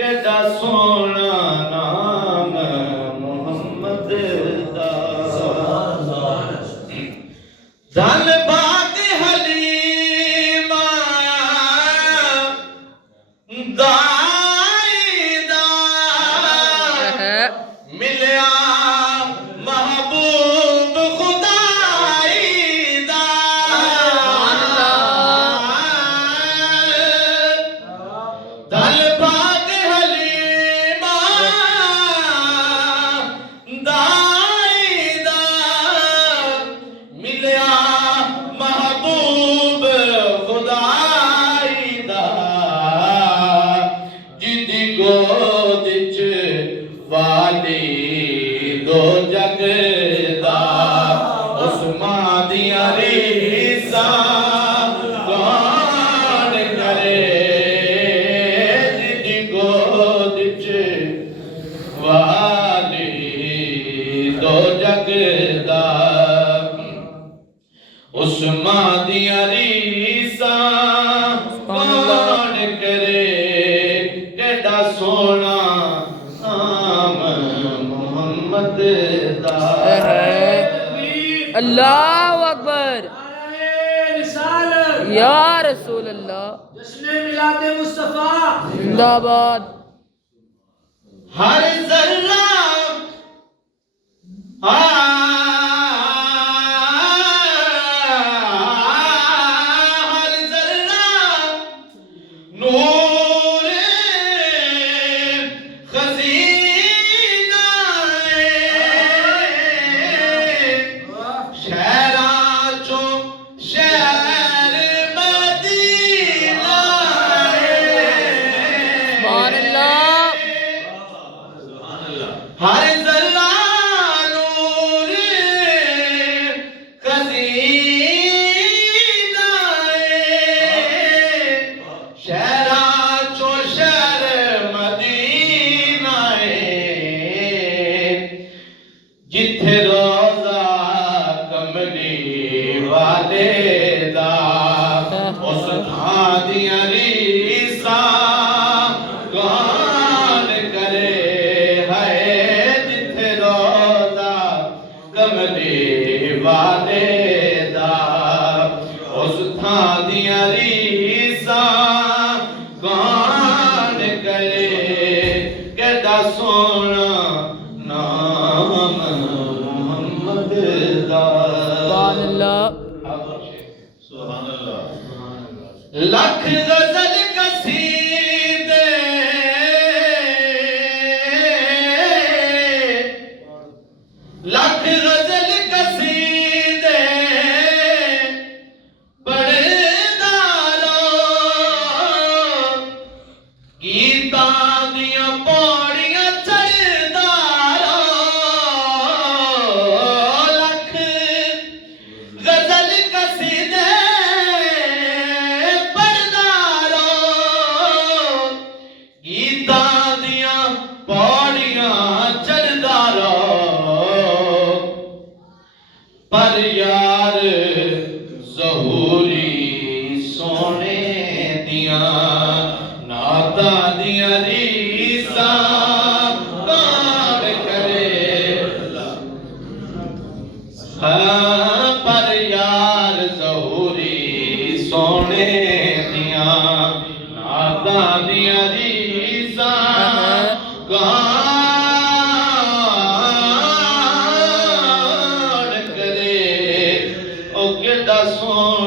केड़ा सोना नाम मोहम्मद दा धन बाग हलीमा दाई दा मिलया महबूब खुदाई दा धन बाग हलीमा दाई दा मिलया महबूब खुदाई दा जिदी गोद च वाली दो जग दा उस मां दियां रीसां कौन करे जिदी गोद च वाली दो जग दा उस मां दियां रीसां कौन करे केड़ा सोना नाम मोहम्मद दा अल्लाहु अकबर या रसूल अल्लाह जश्न मिलाद मुस्तफा जिंदाबाद। हर जर्रा हर जर्रा नूर खजीना शहरा चो शहर मदीना सुभान अल्लाह। हर जर्रा नूर खजीना शहरा चो शहर मदीना जिथे रोजा कमली वाले दा उस थां दियां रीसां कौन करे है जिथे रोजा कमली वाले दा उस थां दियां रीसां कौन करे केड़ा सोना नाम मोहम्मद दा सुभान अल्लाह। लख गजल कसीदे लख गजल कसीदे पढ़दा रहो गीतां दियां पौड़ियां चढ़दा रहो लख गजल कसीदे पढ़दा रहो गीतां दियां पौड़ियां चढ़दा रहो पर यार ज़हूरी सोने दियां नातां दियां रीसां कौन करे हाँ पर यार ज़हूरी सोने दियां नातां दियां रीसां कौन करे ओ केड़ा सोना